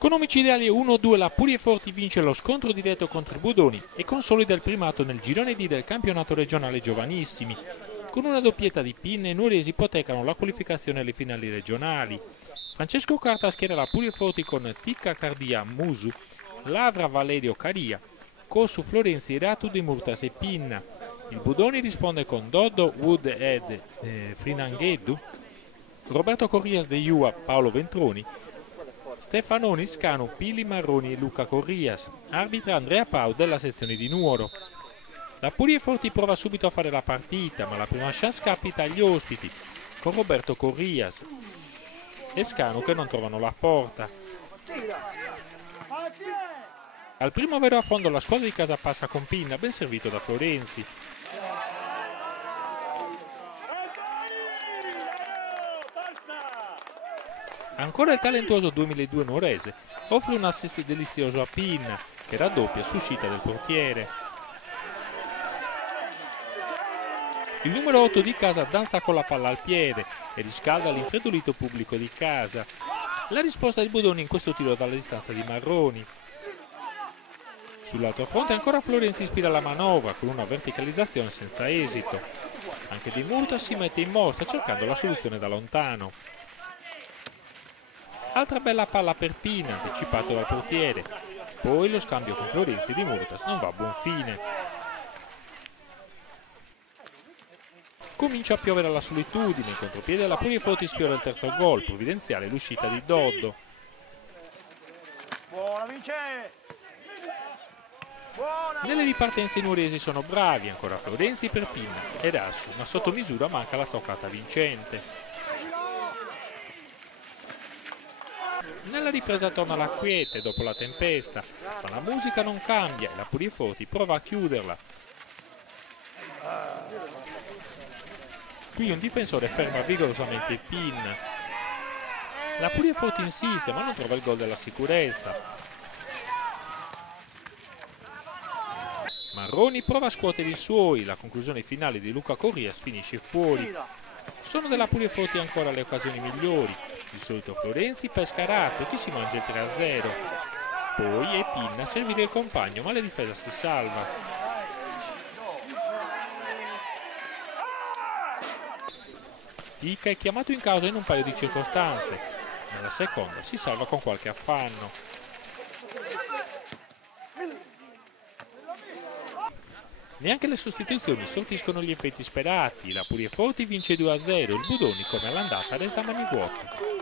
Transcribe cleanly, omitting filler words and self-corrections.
Con omicidiali 1-2 la Puglia-Forti vince lo scontro diretto contro i Budoni e consolida il primato nel girone D del campionato regionale giovanissimi. Con una doppietta di Pinne i nuoresi ipotecano la qualificazione alle finali regionali. Francesco Carta schiera la Puglia-Forti con Ticca Cardia Musu, Lavra Valerio Caria, Cosu Florenzi Ratu di Murtas e Pinna. Il Budoni risponde con Doddo Wood ed Frinangheddu, Roberto Corrias de Iua, Paolo Ventroni, Stefanoni, Scanu, Pili Marroni e Luca Corrias, arbitra Andrea Pau della sezione di Nuoro. La Puglia-Forti prova subito a fare la partita, ma la prima chance capita agli ospiti, con Roberto Corrias e Scanu che non trovano la porta. Al primo vero affondo la squadra di casa passa con Pinna, ben servito da Florenzi. Ancora il talentuoso 2002 nuorese offre un assist delizioso a Pinna, che raddoppia su uscita del portiere. Il numero 8 di casa danza con la palla al piede e riscalda l'infreddolito pubblico di casa. La risposta del Budoni in questo tiro dalla distanza di Marroni. Sull'altro fronte ancora Florenzi ispira la manovra con una verticalizzazione senza esito. Anche Di Murtas si mette in mostra cercando la soluzione da lontano. Altra bella palla per Pinna, anticipato dal portiere. Poi lo scambio con Florenzi e Di Murtas non va a buon fine. Comincia a piovere alla solitudine, in contropiede la Puglia-Forti sfiora il terzo gol, provvidenziale l'uscita di Doddo. Buona Vince! Nelle ripartenze i nuoresi sono bravi, ancora Florenzi per Pinna ed Assu, ma sotto misura manca la stoccata vincente. Nella ripresa torna la quiete dopo la tempesta, ma la musica non cambia e la Puglia-Forti prova a chiuderla. Qui un difensore ferma vigorosamente Pinna. La Puglia-Forti insiste ma non trova il gol della sicurezza. Marroni prova a scuotere i suoi, la conclusione finale di Luca Corrias finisce fuori. Sono della Puglia-Forti ancora le occasioni migliori. Di solito Florenzi pesca Rato che si mangia il 3-0. Poi è Pinna a servire il compagno, ma la difesa si salva. Ticca è chiamato in causa in un paio di circostanze. Nella seconda si salva con qualche affanno. Neanche le sostituzioni sortiscono gli effetti sperati. La Puglia-Forti vince 2-0, il Budoni come all'andata resta a mani vuote.